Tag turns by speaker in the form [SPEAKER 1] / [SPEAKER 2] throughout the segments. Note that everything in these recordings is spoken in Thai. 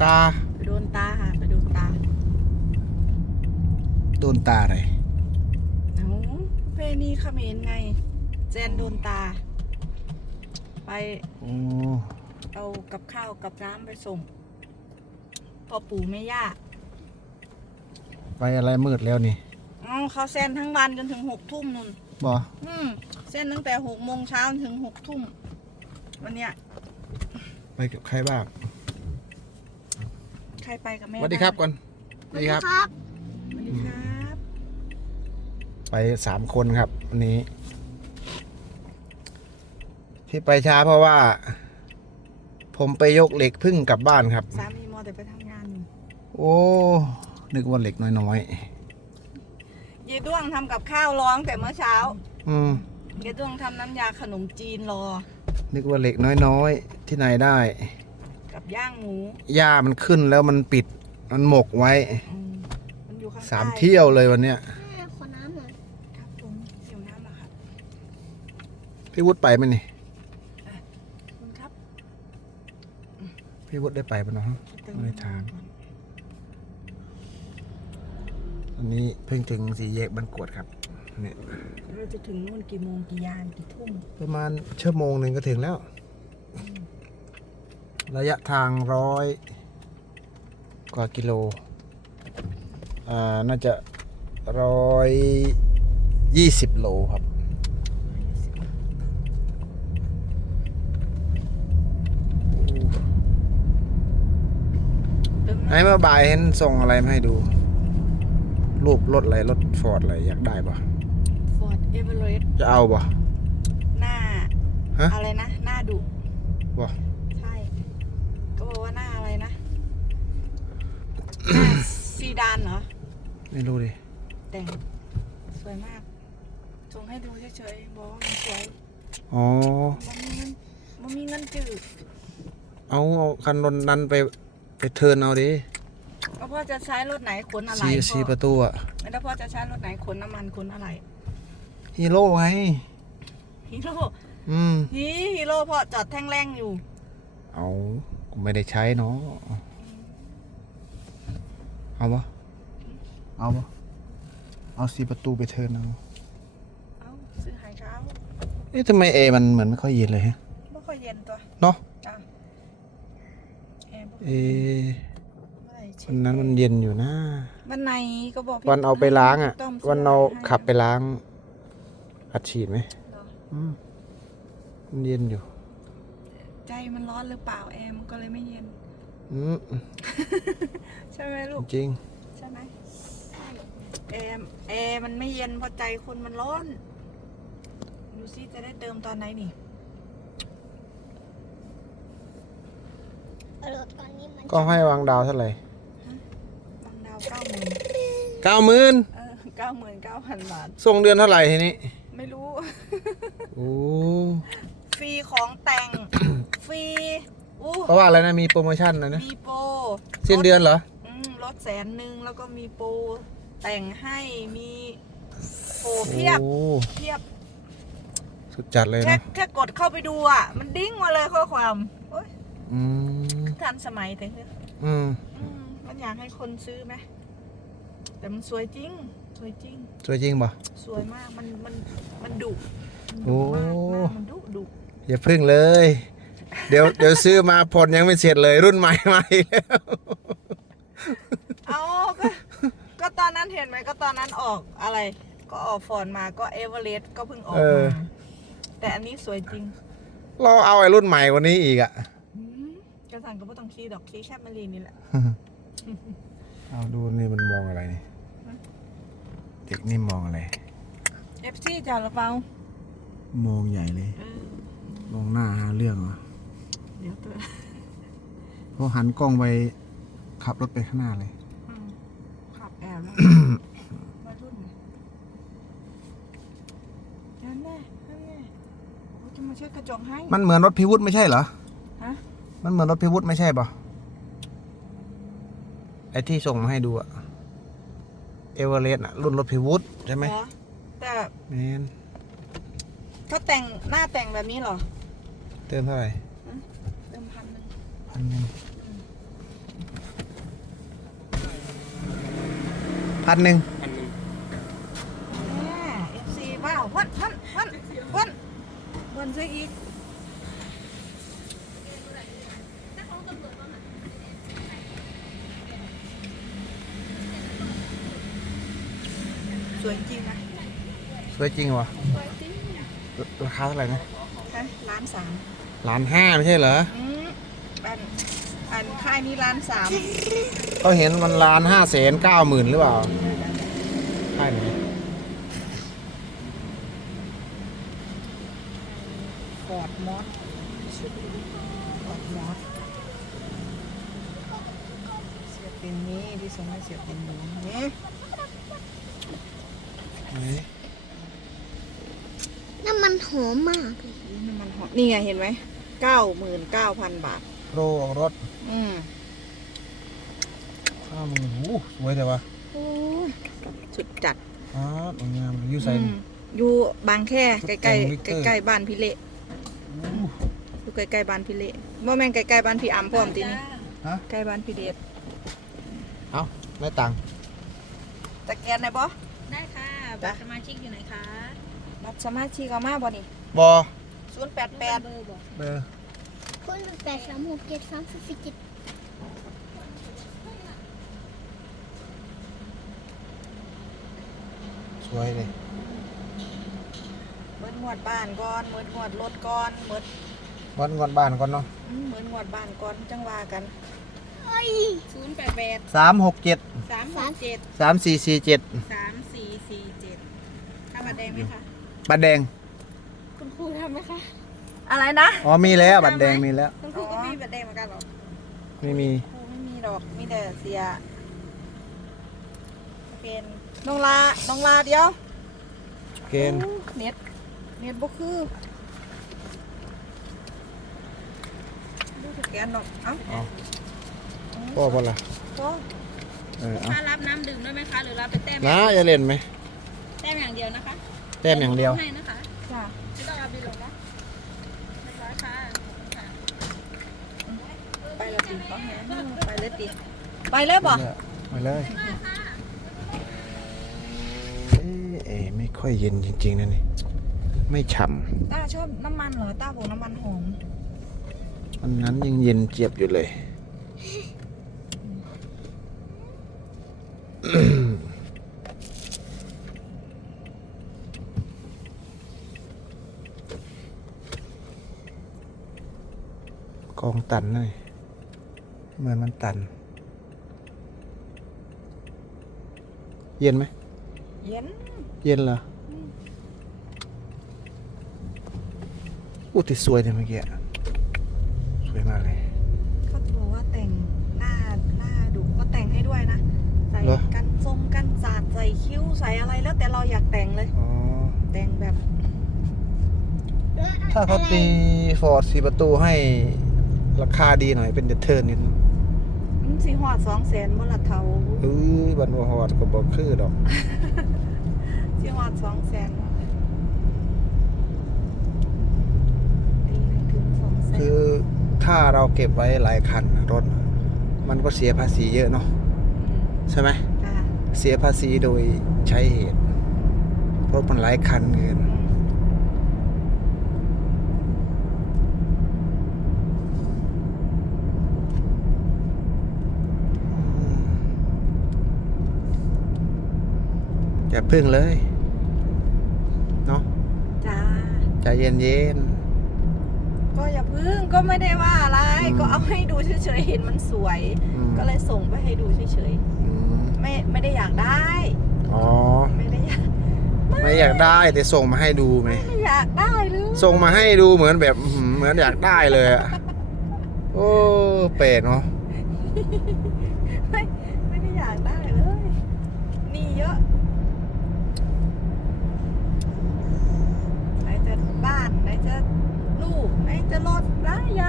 [SPEAKER 1] า
[SPEAKER 2] ไปโดนตาค่ะไปโดนตา
[SPEAKER 1] โดนตาอะไร
[SPEAKER 2] เอ้าเพณีเขมรไงเจนโดนตาไปเอากับข้าวกับน้ำไปส่งพ่อปู่แม่ย่า
[SPEAKER 1] ไปอะไรมืดแล้วนี่
[SPEAKER 2] เขาเส้นทั้งวันจนถึง6 ทุ่มนู่น
[SPEAKER 1] บ่
[SPEAKER 2] เส้นตั้งแต่6 โมงเช้าถึง6 ทุ่มวันเนี้ย
[SPEAKER 1] ไปกับใครบ้าง
[SPEAKER 2] ใครไปกับแม่
[SPEAKER 1] สวัสดีครับก่อน
[SPEAKER 2] สวัสดีครับสวัสดีครับ
[SPEAKER 1] ไป3 คนครับวันนี้ที่ไปช้าเพราะว่าผมไปยกเหล็กพึ่งกลับบ้านครับ
[SPEAKER 2] สามีมอแต่ไปทำงานอยู่
[SPEAKER 1] โอ้นึกว่าเหล็กน้อย
[SPEAKER 2] ๆยายด้วงทำกับข้าวร้องแต่เมื่อเช้ายายด้วงทำน้ำยาขนมจีนรอ
[SPEAKER 1] นึกว่าเหล็กน้อยๆที่ไหนได้
[SPEAKER 2] กับย่างหมู
[SPEAKER 1] หญ้ามันขึ้นแล้วมันปิดมันหมกไว้
[SPEAKER 2] มันอยู่ข้างใต้
[SPEAKER 1] 3 เที่ยวเลยวันเนี้ย
[SPEAKER 2] ขอน้ำหน่อยครับผมหิวน้ำแล้วครับ
[SPEAKER 1] พี่วุฒิไปไหมนี่
[SPEAKER 2] คุณครับ
[SPEAKER 1] พี่วุฒิได้ไปปะเนาะไม่ได้ทางตอนนี้เพิ่งถึง4 แยกบ้านกวดครับเนี่ย
[SPEAKER 2] เราจะถึงนู่นกี่โมงกี่ยามกี่ทุ่ม
[SPEAKER 1] ประมาณ1 ชั่วโมงก็ถึงแล้วระยะทาง100 กว่ากิโลน่าจะ120 โลครับไอ้เมื่อบ่ายเห็นส่งอะไรมาให้ดูรูปรถอะไรรถฟอร์ดอะไรอยากได้ปะ
[SPEAKER 2] ฟอร์ดเอเวอเรสต์
[SPEAKER 1] จะเอาปะ
[SPEAKER 2] หน้าอะไรนะหน้าดุ
[SPEAKER 1] ปะ
[SPEAKER 2] ใช่ก็บอกว่าหน้าอะไรนะหน้าซีดานเหรอ
[SPEAKER 1] ไม่รู้ดิ
[SPEAKER 2] แต่งสวยมากส่งให้ดูเฉยๆบอกว่ามันสวย
[SPEAKER 1] อ๋อ
[SPEAKER 2] มันมีเงินจืด
[SPEAKER 1] เอาคันรถนั้นไปเทิร์นเอาดิ
[SPEAKER 2] แล้วพ่อจะใช้รถไหนขนอะไร
[SPEAKER 1] สี่ประตูอ่ะ
[SPEAKER 2] แล้วพ่อจะใช้รถไหนขนน้ำมันขนอะไร
[SPEAKER 1] ฮีโร่ไง
[SPEAKER 2] ฮีโร่ฮีโร่พ่อจอดแท่งแรงอยู่
[SPEAKER 1] เอาไม่ได้ใช้เนาะเอาปะเอา4 ประตูไปเทิร์น
[SPEAKER 2] เอาซื้อหายเช้า
[SPEAKER 1] ทำไมมันเหมือนไม่ค่อยเย็นเลยฮะ
[SPEAKER 2] ไม่ค่อยเย็นตัว
[SPEAKER 1] เนาะวันนั้นมันเย็นอยู่นะ
[SPEAKER 2] วันไหนก็บอก
[SPEAKER 1] วันเอาไปล้างอ่ะวันเราขับไปล้างอัดฉีดไหมมันเย็นอยู่
[SPEAKER 2] ใจมันร้อนหรือเปล่าแอร์มันก็เลยไม่เย็นใช่ไหมลูก
[SPEAKER 1] จริง
[SPEAKER 2] ใช่ไหมแอร์มันไม่เย็นเพราะใจคนมันร้อนดูซิจะได้เติมตอนไหนนี่
[SPEAKER 1] ก็ให้วางดาวเท่าไหร่
[SPEAKER 2] วางดาว
[SPEAKER 1] 90,000
[SPEAKER 2] 99,000 บาท
[SPEAKER 1] ส่งเดือนเท่าไหร่ทีนี้
[SPEAKER 2] ไม่รู้
[SPEAKER 1] โอ้
[SPEAKER 2] ฟรีของแต่งฟรี
[SPEAKER 1] เพราะว่าอะไรนะมีโปรโมชั่นนะ
[SPEAKER 2] มีโปร
[SPEAKER 1] สิ้นเดือนเหรอ
[SPEAKER 2] ลด100,000แล้วก็มีโปรแต่งให้มีโปรเพียบ
[SPEAKER 1] สุดจัดเลยนะ
[SPEAKER 2] แค่กดเข้าไปดูอ่ะมันดิ้งมาเลยข้อความทันสมัยแต่เนี่ยมันอยากให้คนซื้อไหมแต่มันสวยจริง
[SPEAKER 1] สวยจริงป่ะ
[SPEAKER 2] สวยมากมันดุ
[SPEAKER 1] โอ้
[SPEAKER 2] มันดุ
[SPEAKER 1] อย่าพึ่งเลยเดี๋ยวซื้อมาผ่อนยังไม่เสร็จเลยรุ่นใหม่แล้ว
[SPEAKER 2] เอาก็ตอนนั้นเห็นไหมก็ตอนนั้นออกอะไรก็ออกฟอร์ดมาก็เอเวอเรสต์ก็เพิ่งออกมาแต่อันนี้สวยจริง
[SPEAKER 1] เราเอาไอ้รุ่นใหม่กว่านี้อีกอ่ะ
[SPEAKER 2] กระสันก็ไม่ต้องคีดอกคีแค่มารีนี่แหละ
[SPEAKER 1] เอาดูนี่มันมองอะไรนี่เด็กนี่มองอะไร
[SPEAKER 2] FC จ่าหรือเปล่าม
[SPEAKER 1] องใหญ่เลยมองหน้าหาเรื่องเหรอ
[SPEAKER 2] เดี๋ยวตัว
[SPEAKER 1] พอหันกล้องไปขับรถไปข้างหน้าเลย
[SPEAKER 2] ขับแอบแล้วมาทุ่นนั่นแน่จะมาเช็ดกระจกให้
[SPEAKER 1] มันเหมือนรถพิวุฒิไม่ใช่เหรอมันเหมือนรถพิวุฒิไม่ใช่ป่ะไอ้ที่ส่งมาให้ดูอะเอเวอเรสต์อะรุ่นรถพิวุฒิใช่ไหม
[SPEAKER 2] แต่
[SPEAKER 1] แมน
[SPEAKER 2] เขาแต่งหน้าแต่งแบบนี้เหรอ
[SPEAKER 1] เติมเท่าไหร่
[SPEAKER 2] เติม1,000
[SPEAKER 1] 1,000 1,000
[SPEAKER 2] FC ว้าววันซะอีกสวยจริงนะ
[SPEAKER 1] สวยจริงวะ
[SPEAKER 2] สวยจริง
[SPEAKER 1] ราคาเท่าไหร่นะ
[SPEAKER 2] ค่ะ1.3
[SPEAKER 1] 1,500,000ไม่ใช่เหรอ
[SPEAKER 2] อันค่ายนี้1.3
[SPEAKER 1] เขาเห็นมัน1,590,000หรือเปล่าใช่ไหม
[SPEAKER 2] ฟอร์ดมอสฟอร์ดมอสเสียบเป็นนี้ที่ส่งให้เสียบเป็นนี้นี่
[SPEAKER 3] น้ำมันหอมมากเลย
[SPEAKER 2] น้ำมันหอมนี่ไงเห็นไหม99,000 บาท
[SPEAKER 1] โปรออกรถ 50,000โอ้สวยเลยวะ
[SPEAKER 2] โอ้ยสุดจัด
[SPEAKER 1] อ๋อสวยงามเลยยูไซน์
[SPEAKER 2] อยู่บางแค่ใกล้
[SPEAKER 1] วิกเตอร์
[SPEAKER 2] ๆใกล้ๆบ้านพี่เละอยู่ใกล้ๆบ้านพี่เละบ่แม่นใกล้ๆบ้านพี่อำพร้อมทีนี้
[SPEAKER 1] ฮะ
[SPEAKER 2] ใกล้บ้านพี่เดช
[SPEAKER 1] เอาไม่ตังค์
[SPEAKER 2] ตะเกียนได้บ่
[SPEAKER 3] ได้ค่ะบัตรสมาชิกอยู่ไหนคะ
[SPEAKER 2] บัตรสมาชิกเอามาบ่นี่
[SPEAKER 1] บอ
[SPEAKER 2] 088
[SPEAKER 3] เบอร์บอก
[SPEAKER 1] เบอร์
[SPEAKER 3] คุณ8367347
[SPEAKER 1] สวยเลย
[SPEAKER 2] เมิดงวดบ้านก่อนเมิดงวดรถก่อนเมิด
[SPEAKER 1] วัดงอนบ้านก่อนเนาะ
[SPEAKER 2] เมิดงวดบ้านก่อนจังว่ากัน
[SPEAKER 3] 088
[SPEAKER 1] 367
[SPEAKER 3] 367
[SPEAKER 1] 3447
[SPEAKER 3] 3447ถ้าบัตรแดงไหมคะ
[SPEAKER 1] บัตรแดง
[SPEAKER 3] คุณครูทำไหมคะ
[SPEAKER 2] อะไรนะ
[SPEAKER 1] อ๋อมีแล้วบัตรแดงมีแล้ว
[SPEAKER 3] คุณครูก็มีบัตรแดงเหมือนกันเหรอ
[SPEAKER 1] ไม่มี
[SPEAKER 2] ครูไม่มีดอกมีแต่เสียเป็นน้องลาเดียว
[SPEAKER 1] เกณฑ์
[SPEAKER 2] เน็ตบ่คือดูสแกนดอกเอ้า
[SPEAKER 1] เอาพ่อพอละ
[SPEAKER 2] ก็
[SPEAKER 1] เอา
[SPEAKER 3] ถ้ารับน้ำดื่มด้วยไหมคะหรือรับเป็นแต้ม
[SPEAKER 1] นะจะเล่นไหม
[SPEAKER 3] แต้มอย่างเดียวนะคะ
[SPEAKER 1] แต้มอย่างเดียว
[SPEAKER 3] ให้นะคะ
[SPEAKER 2] จ้ะ
[SPEAKER 3] ไม่ต้องเอาบิลลงนะเรียบร้อยค่ะขอบคุณค่ะ
[SPEAKER 2] ไปเลยติก็แฮไปเลยติไปเลยบ่
[SPEAKER 1] ไปเลยไม่ค่อยเย็นจริงๆนะนี่ไม่ฉ่
[SPEAKER 2] ต้าชอบน้ำมันเหรอต้าบอกน้ำมันหอม
[SPEAKER 1] ำอันนั้นยังเย็นเจี๊ยบอยู่เลย กองตันเลยเหมือนมันตัน เย็นไหม
[SPEAKER 2] เย็น
[SPEAKER 1] เย็นเหรออู้ติสวยเลยเมื่อกี้อะสวยมากเลย
[SPEAKER 2] เขาจะบอกว่าแต่งหน้าดุก็แต่งให้ด้วยนะใส่
[SPEAKER 1] เหรอ
[SPEAKER 2] กันทรงกันสาดใส่คิ้วใส่อะไรแล้วแต่เราอยากแต่งเลย
[SPEAKER 1] อ๋อ
[SPEAKER 2] แต่งแบบ
[SPEAKER 1] ถ้าเขาตีฟอร์ด4 ประตูให้ราคาดีหน่อยเป็นเดอะเทิร์นนิด
[SPEAKER 2] สีหอด200,000บ่ละเท่า
[SPEAKER 1] บันวฮอดก็บอกคือดอก
[SPEAKER 2] สีหอด200,000ตีให้ถึง200,000
[SPEAKER 1] คือถ้าเราเก็บไว้หลายคันรถ มันก็เสียภาษีเยอะเนาะใช่ไหม
[SPEAKER 2] ค่ะ
[SPEAKER 1] เสียภาษีโดยใช้เหตุรถมันหลายคันเกินอย่าพึ่งเลยเนาะ
[SPEAKER 2] จ้า
[SPEAKER 1] ใจเย็น
[SPEAKER 2] ก็อย่าพึ่งก็ไม่ได้ว่าอะไร ก็เอาให้ดูเฉยๆเห็นมันสวย
[SPEAKER 1] ๆ
[SPEAKER 2] ก็เลยส่งไปให้ดูเฉย
[SPEAKER 1] อืม
[SPEAKER 2] ๆไม่ได้อยากได้
[SPEAKER 1] อ๋อ
[SPEAKER 2] ไม่ได้อยาก
[SPEAKER 1] ไม่อยากได้แต่ส่งมาให้ดูไหม
[SPEAKER 2] ไม่อยากได้เลย
[SPEAKER 1] ส่งมาให้ดูเหมือนแบบเหมือนอยากได้เลยอะโอ้เป็ดเนาะ
[SPEAKER 2] ไม่ได้อยากได้เลยนี่เยอะไหนจะบ้านไหนจะลูกไหนจะรถหลายอย่าง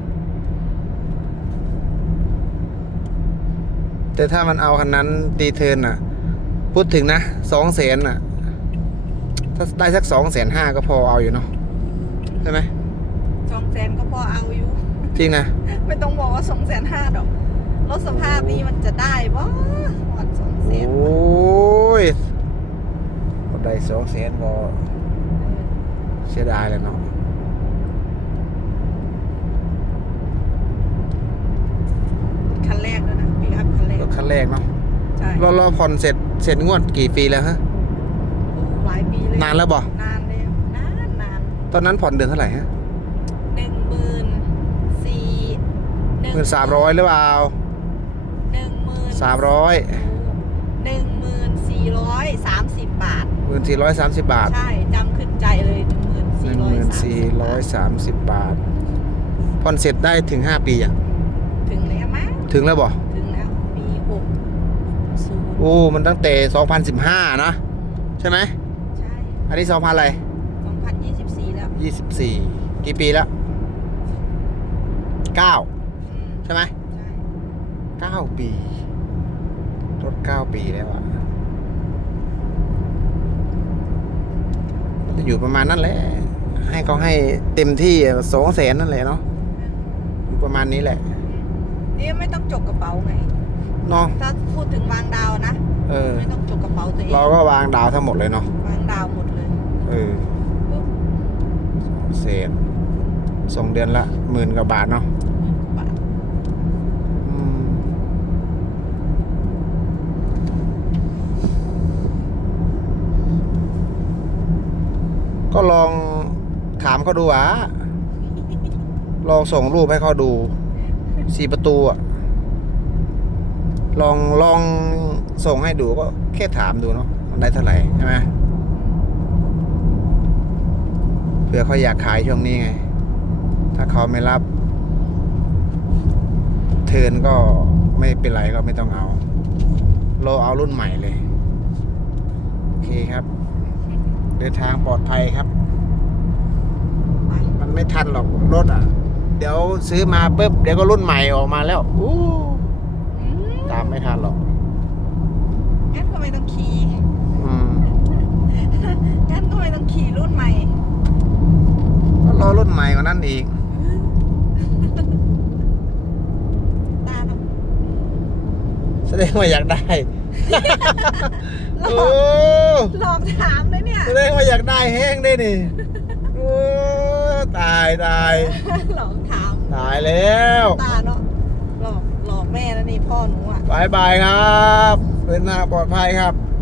[SPEAKER 1] แต่ถ้ามันเอาคันนั้นตีเทิร์นอะพูดถึงนะ200,000อะถ้าได้สัก250,000ก็พอเอาอยู่เนาะใช่ไหม
[SPEAKER 2] 200,000ก็พอเอาอยู่
[SPEAKER 1] จริงนะ
[SPEAKER 2] ไม่ต้องบอกว่า250,000ดอกรถสภาพนี้มันจะได้บ่หอด2 แสน
[SPEAKER 1] โอ้ยรถได้2 แสนก็เสียดายเลยเนาะ
[SPEAKER 2] คันแรกเลยนะปิกอัพคันแรก
[SPEAKER 1] รถคันแรกเนาะ
[SPEAKER 2] ใช่
[SPEAKER 1] เราผ่อนเสร็จงวดกี่ปีแล้วฮะ
[SPEAKER 2] หลายปีเลย
[SPEAKER 1] นานแล้วบ่
[SPEAKER 2] นานเลยนาน
[SPEAKER 1] ตอนนั้นผ่อนเดือนเท่าไหร่ฮะ
[SPEAKER 2] 14,300
[SPEAKER 1] 1,300หรือเปล่า
[SPEAKER 2] 1430 บาท
[SPEAKER 1] 1,430 บาท
[SPEAKER 2] ใช่จำขึ้นใจเลย
[SPEAKER 1] 1,430 บาทผ่อนเสร็จได้ถึง5 ปีอ่ะ
[SPEAKER 2] ถึงแล้วมั้ง
[SPEAKER 1] ถึงแล้วบ่
[SPEAKER 2] ถึงแล้วปี60
[SPEAKER 1] โอ้มันตั้งแต่2015นะใช่ไหม
[SPEAKER 2] ใช่
[SPEAKER 1] อันนี้2000อะไร
[SPEAKER 2] 2024 แล้ว
[SPEAKER 1] 24กี่ปีแล้ว9
[SPEAKER 2] อืม
[SPEAKER 1] ใช่ไหม
[SPEAKER 2] ใช่
[SPEAKER 1] 9 ปีรถ9 ปีแล้วอ่ะมันจะอยู่ประมาณนั้นแหละให้เขาให้เต็มที่2 แสนนั่นแหละเนาะอยู่ประมาณนี้แหละ
[SPEAKER 2] นี่ไม่ต้องจกกระเป๋าไง
[SPEAKER 1] เนาะ
[SPEAKER 2] ถ้าพูดถึงวางดาวนะ
[SPEAKER 1] เออ
[SPEAKER 2] ไม่ต้องจกกระเป๋าตัวเอง
[SPEAKER 1] เราก็วางดาวทั้งหมดเลยเนาะ
[SPEAKER 2] วางดาวหมดเลย
[SPEAKER 1] เออ
[SPEAKER 2] ปุ๊บ
[SPEAKER 1] 2 แสน2 เดือนละ10,000 กว่าบาทเนาะ
[SPEAKER 2] บาท
[SPEAKER 1] อืมก็ลองถามเขาดูอ่ะลองส่งรูปให้เขาดู4 ประตูอ่ะลองส่งให้ดูก็แค่ถามดูเนาะมันได้เท่าไหร่ใช่ไหมเผื่อเขาอยากขายช่วงนี้ไง ถ้าเขาไม่รับเทิร์นก็ไม่เป็นไรก็ไม่ต้องเอาเราเอารุ่นใหม่เลยโอเคครับ เดินทางปลอดภัยครับ
[SPEAKER 2] ไป
[SPEAKER 1] มันไม่ทันหรอกรถอ่ะ เดี๋ยวซื้อมาปุ๊บเดี๋ยวก็รุ่นใหม่ออกมาแล้วอู้
[SPEAKER 2] อืม
[SPEAKER 1] ตามไม่ทันหรอก
[SPEAKER 2] งั้นก็ไม่ต้องขี่
[SPEAKER 1] อืม
[SPEAKER 2] งั้นก็ไม่ต้องขี่รุ่นใหม่
[SPEAKER 1] ก็รอรุ่นใหม่กว่านั้นอีก
[SPEAKER 2] ตาเนาะ
[SPEAKER 1] แสดงว่าอยากได้
[SPEAKER 2] หล
[SPEAKER 1] โอ้
[SPEAKER 2] หลอกถามเลยเนี่ย
[SPEAKER 1] แสดงว่าอยากได้แห้งได้นี่โอ้ตาย
[SPEAKER 2] หลอกถาม
[SPEAKER 1] ตายแล้ว
[SPEAKER 2] ตาเนาะหลอกแม่แล้วนี่พ่อหนูอ่ะ
[SPEAKER 1] บายบายครับเดินทางปลอดภัยครับ